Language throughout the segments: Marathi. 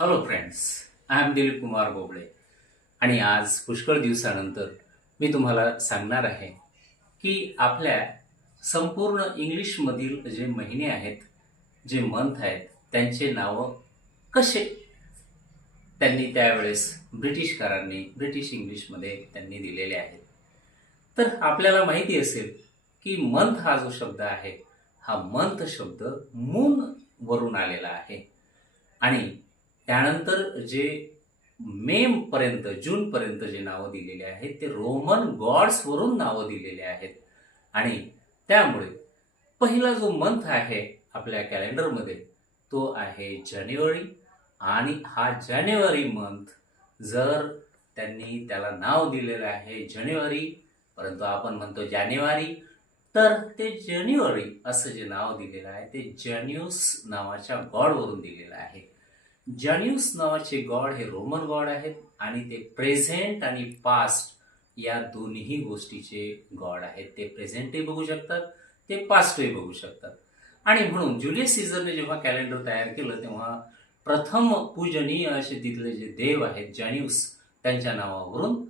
Hello friends, I am Dilip Kumar Bobale आणि आज पुष्कळ दिवसानंतर मी तुम्हाला सांगणार आहे की आपल्या संपूर्ण इंग्लिशमधील जे महिने आहेत, जे मंथ आहेत, त्यांचे नावं कसे त्यांनी त्यावेळेस ब्रिटिशकारांनी ब्रिटिश इंग्लिशमध्ये त्यांनी दिलेले आहेत. तर आपल्याला माहिती असेल की मंथ हा जो शब्द आहे, हा मंथ शब्द मून वरून आलेला आहे आणि त्यानंतर जे मे पर्यंत जूनपर्यंत जे नावं दिलेले आहेत ते रोमन गॉड्सवरून नावं दिलेले आहेत आणि त्यामुळे पहिला जो मंथ आहे आपल्या कॅलेंडरमध्ये तो आहे जानेवारी. आणि हा जानेवारी मंथ जर त्यांनी त्याला नाव दिलेलं आहे जानेवारी, परंतु आपण म्हणतो जानेवारी, तर ते जानेवारी असं जे नाव दिलेलं आहे ते जॅन्युस नावाच्या गॉडवरून दिलेलं आहे. जॅन्युस नावाचे गॉड हे रोमन गॉड आहेत आणि ते प्रेझेंट आणि पास्ट या दोन्ही गोष्टीचे गॉड आहेत. ते प्रेझेंटही बघू शकतात, ते पास्टही बघू शकतात. आणि म्हणून जुलियस सीझरने जेव्हा कॅलेंडर तयार केलं तेव्हा प्रथम पूजनीय असे तिथले जे देव आहेत जॅन्युस, त्यांच्या नावावरून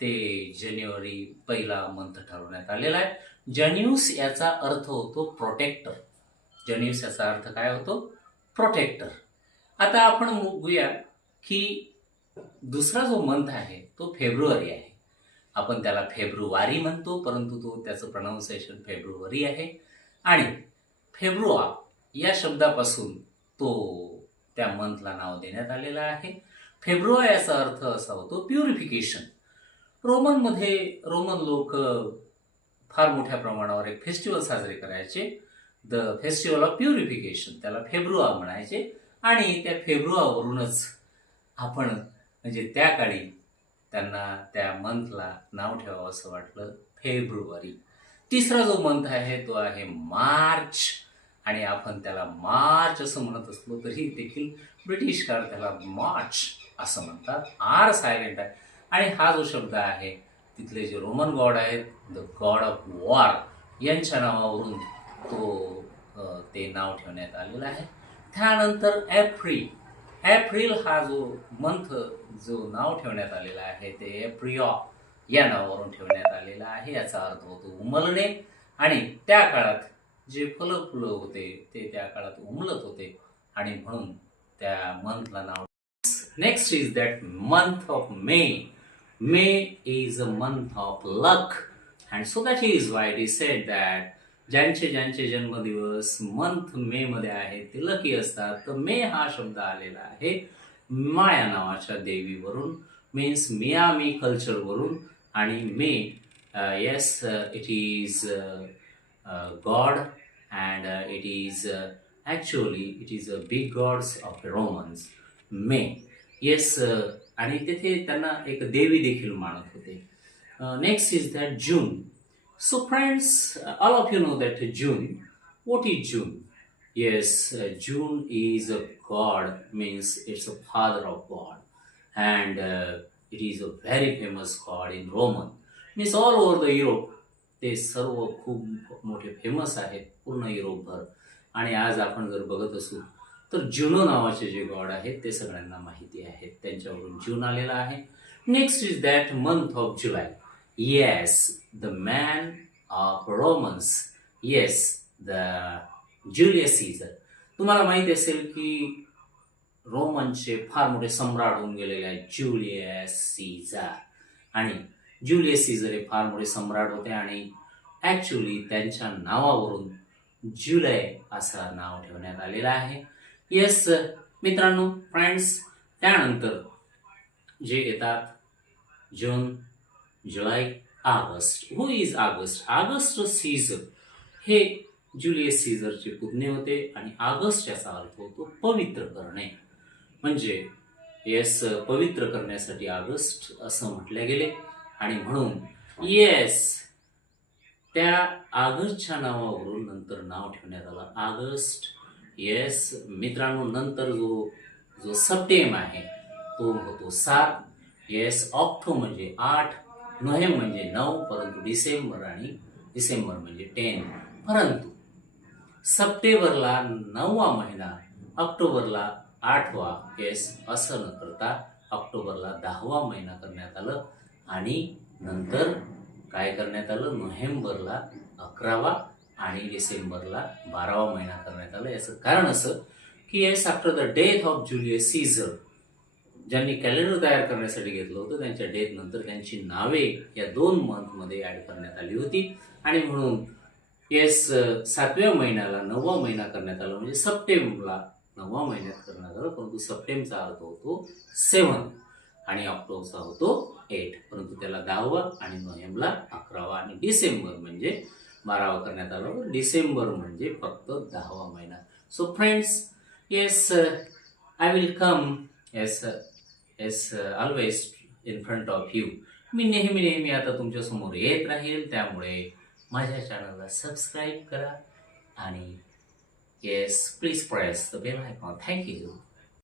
ते जानेवारी पहिला मंथ ठरवण्यात आलेला आहे. जॅन्युस याचा अर्थ होतो प्रोटेक्टर. जॅन्युस याचा अर्थ काय होतो? प्रोटेक्टर. आता आपण बघूया की दुसरा जो मंथ आहे तो फेब्रुवारी आहे. आपण त्याला फेब्रुवारी म्हणतो, परंतु त्याचं प्रोनाउन्सिएशन फेब्रुवारी आहे. आणि फेब्रुआ या शब्दापासून तो त्या मंथला नाव देण्यात आलेलं आहे. फेब्रुआ याचा अर्थ असा होतो प्युरिफिकेशन. रोमन लोक फार मोठ्या प्रमाणावर एक फेस्टिवल साजरे करायचे, द फेस्टिवल ऑफ प्युरिफिकेशन, त्याला फेब्रुआ म्हणायचे. आणि त्या फेब्रुआवरूनच आपण म्हणजे त्या काळी त्यांना त्या मंथला नाव ठेवावं असं वाटलं, फेब्रुवारी. तिसरा जो मंथ आहे तो आहे मार्च आणि आपण त्याला मार्च असं म्हणत असलो तरी देखील ब्रिटिश काळ त्याला मार्च असं म्हणतात. आर सायलेंट आहे. आणि हा जो शब्द आहे तिथले जे रोमन गॉड आहेत, द गॉड ऑफ वॉर, यांच्या नावावरून ते नाव ठेवण्यात आलेलं आहे. त्यानंतर एप्रिल हा जो मंथ जो नाव ठेवण्यात आलेला आहे ते एप्रिया या नावावरून ठेवण्यात आलेला आहे. याचा अर्थ होतो उमलणे. आणि त्या काळात जे फुलं होते ते त्या काळात उमलत होते आणि म्हणून त्या मंथला नाव. Next is that month of May. May is a month of luck, and so that is why it is said that ज्यांचे जन्मदिवस मंथ मे मध्ये आहेत ते लकी असतात. तर मे हा शब्द आलेला आहे माया नावाच्या देवीवरून, मीन्स मियामी कल्चरवरून. आणि May, yes, it is god and it is actually it is a big gods of Romans. May, yes. आणि तेथे त्यांना एक देवी देखील मानत होते. Next is that June. So friends, all of you know that June. What is June? Yes, June is a god, means it's a father of God, and it is a very famous god in Roman, means all over the Europe. ते सर्व खूप मोठे फेमस आहेत पूर्ण युरोपभर. आणि आज आपण जर बघत असू तर जुनो नावाचे जे गॉड आहेत ते सगळ्यांना माहिती आहेत, त्यांच्यावरून जून आलेला आहे. Next is that month of July. Yes, the man of Romans. Yes, the Julius Caesar. तुम्हाला माहिती असेल की रोमनचे फार मोठे सम्राट होऊन गेलेले आहेत ज्युलियस सीझर. आणि ज्युलियस सीझर हे फार मोठे सम्राट होते आणि ॲक्च्युली त्यांच्या नावावरून जुलै असं नाव ठेवण्यात आलेलं आहे. येस मित्रांनो, फ्रेंड्स, त्यानंतर जे येतात जून, जुलै, August. Who is August? August Caesar हे ज्युलियस सीझरचे पुतणे होते आणि ऑगस्ट याचा अर्थ होतो पवित्र करणे. म्हणजे येस, पवित्र करण्यासाठी ऑगस्ट असं म्हटले गेले. आणि म्हणून येस, त्या ऑगस्टच्या नावावरून नंतर नाव ठेवण्यात आलं ऑगस्ट. येस मित्रांनो, नंतर जो सप्टेंबर आहे तो होतो 7. येस, ऑक्टो म्हणजे 8, नोव्हेंबर म्हणजे 9, परंतु डिसेंबर म्हणजे 10. परंतु सप्टेंबरला 9वा महिना, ऑक्टोबरला 8वा येस असं न करता ऑक्टोबरला 10वा महिना करण्यात आलं आणि नंतर काय करण्यात आलं, नोव्हेंबरला 11वा आणि डिसेंबरला 12वा महिना करण्यात आला. याचं कारण असं की yes after the death of Julius Caesar, ज्यांनी कॅलेंडर तयार करण्यासाठी घेतलं होतं, त्यांच्या डेथ नंतर त्यांची नावे या 2 मंथमध्ये ऍड करण्यात आली होती आणि म्हणून येस 7व्या महिन्याला 9वा महिना करण्यात आला, म्हणजे सप्टेंबरला 9वा महिन्यात करण्यात आलं. परंतु सप्टेंबरचा अर्थ होतो 7 आणि ऑक्टोबरचा होतो 8, परंतु त्याला 10वा आणि नोव्हेंबरला 11वा आणि डिसेंबर म्हणजे 12वा करण्यात आलं. डिसेंबर म्हणजे फक्त 10वा महिना. So friends, yes I will come yes always in front of you. मी नेहमी आता तुमच्या समोर येत राहील, त्यामुळे माझ्या चॅनलला सबस्क्राईब करा आणि yes please press the bell icon. Thank you.